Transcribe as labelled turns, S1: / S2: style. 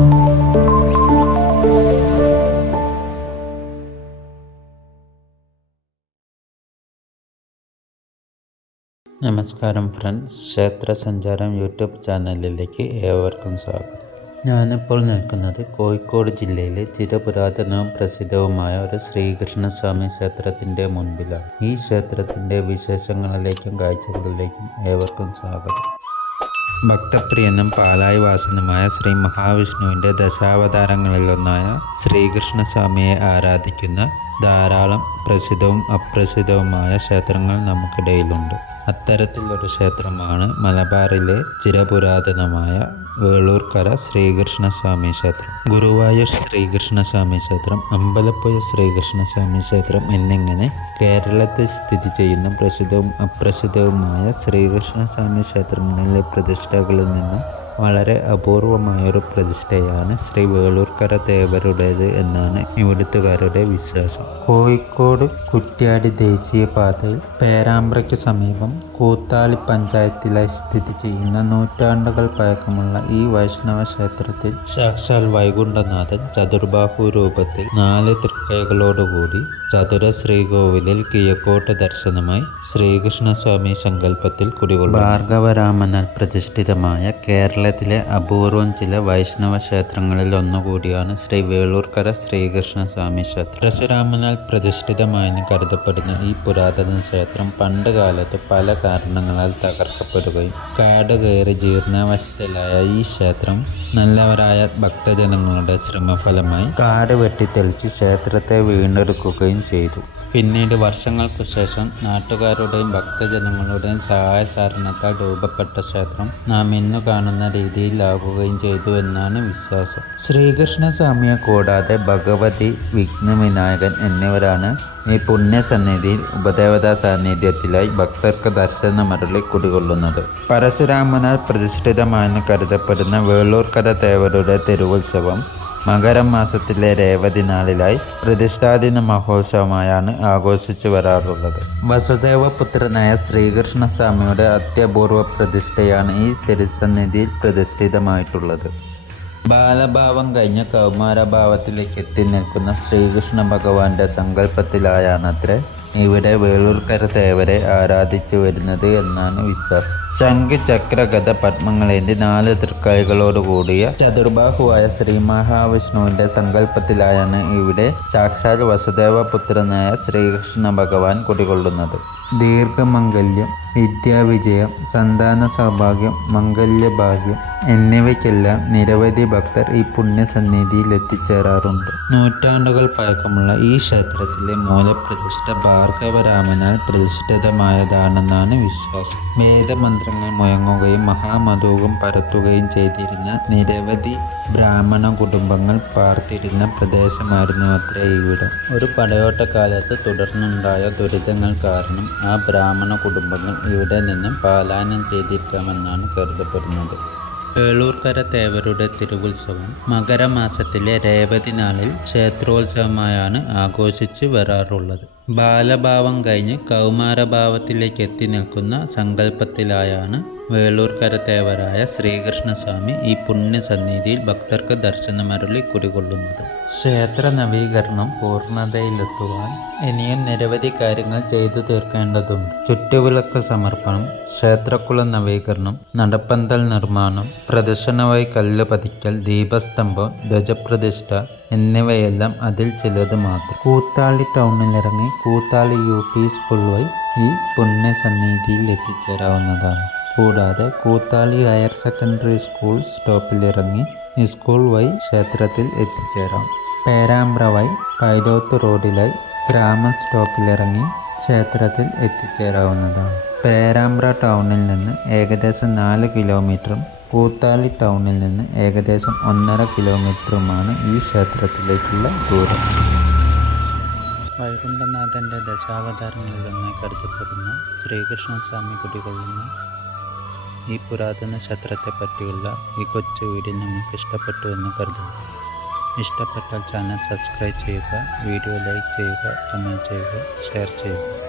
S1: നമസ്കാരം ഫ്രണ്ട്സ്. ക്ഷേത്ര സഞ്ചാരം യൂട്യൂബ് ചാനലിലേക്ക് ഏവർക്കും സ്വാഗതം. ഞാനിപ്പോൾ നിൽക്കുന്നത് കോഴിക്കോട് ജില്ലയിലെ ചിരപുരാതനവും പ്രസിദ്ധവുമായ ഒരു ശ്രീകൃഷ്ണസ്വാമി ക്ഷേത്രത്തിന്റെ മുൻപിലാണ്. ഈ ക്ഷേത്രത്തിന്റെ വിശേഷങ്ങളിലേക്കും കാഴ്ചകളിലേക്കും ഏവർക്കും സ്വാഗതം. ഭക്തപ്രിയനും പാലായി വാസനുമായ ശ്രീ മഹാവിഷ്ണുവിന്റെ ദശാവതാരങ്ങളിലൊന്നായ ശ്രീകൃഷ്ണസ്വാമിയെ ആരാധിക്കുന്ന ധാരാളം പ്രസിദ്ധവും അപ്രസിദ്ധവുമായ ക്ഷേത്രങ്ങൾ നമുക്കിടയിലുണ്ട്. അത്തരത്തിലൊരു ക്ഷേത്രമാണ് മലബാറിലെ ചിരപുരാതനമായ വേളൂർക്കര ശ്രീകൃഷ്ണസ്വാമി ക്ഷേത്രം. ഗുരുവായൂർ ശ്രീകൃഷ്ണസ്വാമി ക്ഷേത്രം അമ്പലപ്പുഴ ശ്രീകൃഷ്ണസ്വാമി ക്ഷേത്രം എന്നിങ്ങനെ കേരളത്തിൽ സ്ഥിതി ചെയ്യുന്ന പ്രസിദ്ധവും അപ്രസിദ്ധവുമായ ശ്രീകൃഷ്ണസ്വാമി ക്ഷേത്രങ്ങളിലെ പ്രതിഷ്ഠകളിൽ നിന്നും വളരെ അപൂർവമായൊരു പ്രതിഷ്ഠയാണ് ശ്രീ വേളൂർക്കര ദേവരുടേത് എന്നാണ് ഇവിടുത്തുകാരുടെ വിശ്വാസം. കോഴിക്കോട് കുറ്റ്യാടി ദേശീയപാതയിൽ പേരാമ്പ്രയ്ക്ക് സമീപം കൂത്താളി പഞ്ചായത്തിലായി സ്ഥിതി ചെയ്യുന്ന നൂറ്റാണ്ടുകൾ പഴക്കമുള്ള ഈ വൈഷ്ണവ ക്ഷേത്രത്തിൽ സാക്ഷാൽ വൈകുണ്ഠനാഥൻ ചതുർബാഹു രൂപത്തിൽ നാല് തൃക്കൈകളോടുകൂടി ചതുര ശ്രീകോവിലിൽ കിഴക്കോട്ട് ദർശനമായി ശ്രീകൃഷ്ണസ്വാമി സങ്കല്പത്തിൽ കുടികൊള്ളും ഭാർഗവരാമനാൽ പ്രതിഷ്ഠിതമായ കേരളത്തിലെ അപൂർവം ചില വൈഷ്ണവ ക്ഷേത്രങ്ങളിൽ ഒന്നുകൂടിയാണ് ശ്രീ വേളൂർക്കര ശ്രീകൃഷ്ണസ്വാമി ക്ഷേത്രം. പരശുരാമനാൽ പ്രതിഷ്ഠിതമായെന്ന് കരുതപ്പെടുന്ന ഈ പുരാതന ക്ഷേത്രം പണ്ട് കാലത്ത് പല കാരണങ്ങളാൽ തകർക്കപ്പെടുകയും കാട് കയറി ജീർണാവസ്ഥയിലായ ഈ ക്ഷേത്രം നല്ലവരായ ഭക്തജനങ്ങളുടെ ശ്രമഫലമായി കാട് വെട്ടിത്തെളിച്ച് ക്ഷേത്രത്തെ വീണ്ടെടുക്കുകയും ചെയ്തു. പിന്നീട് വർഷങ്ങൾക്കു ശേഷം നാട്ടുകാരുടെയും ഭക്തജനങ്ങളുടെയും സഹായ സഹകരണത്താൽ രൂപപ്പെട്ട ക്ഷേത്രം നാം ഇന്നു കാണുന്ന രീതിയിലാവുകയും ചെയ്തു എന്നാണ് വിശ്വാസം. ശ്രീകൃഷ്ണസ്വാമിയെ കൂടാതെ ഭഗവതി വിഘ്നവിനായകൻ എന്നിവരാണ് ഈ പുണ്യസന്നിധിയിൽ ഉപദേവതാ സാന്നിധ്യത്തിലായി ഭക്തർക്ക് ദർശനമരളി കുടികൊള്ളുന്നത്. പരശുരാമനാൽ പ്രതിഷ്ഠിതമായെന്ന് കരുതപ്പെടുന്ന വേളൂർക്കര ദേവരുടെ തിരുവുത്സവം മകരം മാസത്തിലെ രേവതി നാളിലായി പ്രതിഷ്ഠാദിന മഹോത്സവമായാണ് ആഘോഷിച്ചു വരാറുള്ളത്. വസുദേവ പുത്രനായ ശ്രീകൃഷ്ണസ്വാമിയുടെ അത്യപൂർവ പ്രതിഷ്ഠയാണ് ഈ തിരുസന്നിധിയിൽ പ്രതിഷ്ഠിതമായിട്ടുള്ളത്. ബാലഭാവം കഴിഞ്ഞ കൗമാരഭാവത്തിലേക്ക് എത്തി നിൽക്കുന്ന ശ്രീകൃഷ്ണ ഭഗവാന്റെ സങ്കല്പത്തിലായാണത്രേ. ഇവിടെ വേളൂർക്കര ദേവരെ ആരാധിച്ചു വരുന്നത് എന്നാണ് വിശ്വാസം. ശംഖ് ചക്രഗത പത്മങ്ങളേന്തി നാല് തൃക്കൈകളോട് കൂടിയ ചതുർബാഹുവായ ശ്രീ മഹാവിഷ്ണുവിന്റെ സങ്കല്പത്തിലായാണ് ഇവിടെ സാക്ഷാൽ വസുദേവ പുത്രനായ ശ്രീകൃഷ്ണ ഭഗവാൻ കുടികൊള്ളുന്നത്. ദീർഘമംഗല്യം വിദ്യാവിജയം സന്താന സൗഭാഗ്യം മംഗല്യഭാഗ്യം എന്നിവയ്ക്കെല്ലാം നിരവധി ഭക്തർ ഈ പുണ്യസന്നിധിയിൽ എത്തിച്ചേരാറുണ്ട് നൂറ്റാണ്ടുകൾ പഴക്കമുള്ള ഈ ക്ഷേത്രത്തിലെ മൂലപ്രതിഷ്ഠ ഭാർഗവരാമനാൽ പ്രതിഷ്ഠിതമായതാണെന്നാണ് വിശ്വാസം. വേദമന്ത്രങ്ങൾ മുഴങ്ങുകയും മഹാമധുവും പരത്തുകയും ചെയ്തിരുന്ന നിരവധി ബ്രാഹ്മണ കുടുംബങ്ങൾ പാർത്തിരുന്ന പ്രദേശമായിരുന്നു അത്രേ ഇവിടം. ഒരു പടയോട്ടക്കാലത്ത് തുടർന്നുണ്ടായ ദുരിതങ്ങൾ കാരണം ആ ബ്രാഹ്മണ കുടുംബങ്ങൾ ഇവിടെ നിന്നും പാലായനം ചെയ്തിരിക്കാമെന്നാണ് കരുതപ്പെടുന്നത്. വേളൂർക്കര തേവരുടെ തിരുവുത്സവം മകരമാസത്തിലെ രേവതി നാളിൽ ക്ഷേത്രോത്സവമായാണ് ആഘോഷിച്ച് വരാറുള്ളത്. ബാലഭാവം കഴിഞ്ഞ് കൗമാരഭാവത്തിലേക്ക് എത്തി നിൽക്കുന്ന സങ്കല്പത്തിലായാണ് വേളൂർക്കര ദേവരായ ശ്രീകൃഷ്ണസ്വാമി ഈ പുണ്യസന്നിധിയിൽ ഭക്തർക്ക് ദർശനമരുളി കുടികൊള്ളുന്നത്. ക്ഷേത്ര നവീകരണം പൂർണതയിലെത്തുവാൻ ഇനിയും നിരവധി കാര്യങ്ങൾ ചെയ്തു തീർക്കേണ്ടതുണ്ട്. ചുറ്റുവിളക്ക് സമർപ്പണം ക്ഷേത്രക്കുള നവീകരണം നടപ്പന്തൽ നിർമ്മാണം പ്രദർശനമായി കല്ല് പതിക്കൽ ദീപസ്തംഭം ധ്വജപ്രതിഷ്ഠ എന്നിവയെല്ലാം അതിൽ ചിലത് മാത്രം. കൂത്താളി ടൗണിലിറങ്ങി കൂത്താളി യു പി സ്കൂൾ വഴി ഈ പുണ്യസന്നിധിയിൽ എത്തിച്ചേരാവുന്നതാണ്. കൂടാതെ കൂത്താളി ഹയർ സെക്കൻഡറി സ്കൂൾ സ്റ്റോപ്പിലിറങ്ങി സ്കൂൾ വഴി ക്ഷേത്രത്തിൽ എത്തിച്ചേരാം. പേരാമ്പ്ര വഴി പൈലോത്ത് റോഡിലായി ഗ്രാമ സ്റ്റോപ്പിലിറങ്ങി ക്ഷേത്രത്തിൽ എത്തിച്ചേരാവുന്നതാണ്. പേരാമ്പ്ര ടൗണിൽ നിന്ന് ഏകദേശം നാല് കിലോമീറ്ററും കൂത്താളി ടൗണിൽ നിന്ന് ഏകദേശം ഒന്നര കിലോമീറ്ററുമാണ് ഈ ക്ഷേത്രത്തിലേക്കുള്ള ദൂരം. വൈകുണ്ഠനാഥന്റെ ദശാവതാരങ്ങളിലൊന്നായി കരുതപ്പെടുന്ന ശ്രീകൃഷ്ണസ്വാമി കുടികൊള്ളുന്ന ഈ പുരാതന ക്ഷേത്രത്തെ പറ്റിയുള്ള ഈ കൊച്ചു വീഡിയോ നിങ്ങൾക്ക് ഇഷ്ടപ്പെട്ടു എന്ന് കരുതുന്നു. ഇഷ്ടപ്പെട്ടാൽ ചാനൽ സബ്സ്ക്രൈബ് ചെയ്യുക വീഡിയോ ലൈക്ക് ചെയ്യുക കമന്റ് ചെയ്യുക ഷെയർ ചെയ്യുക.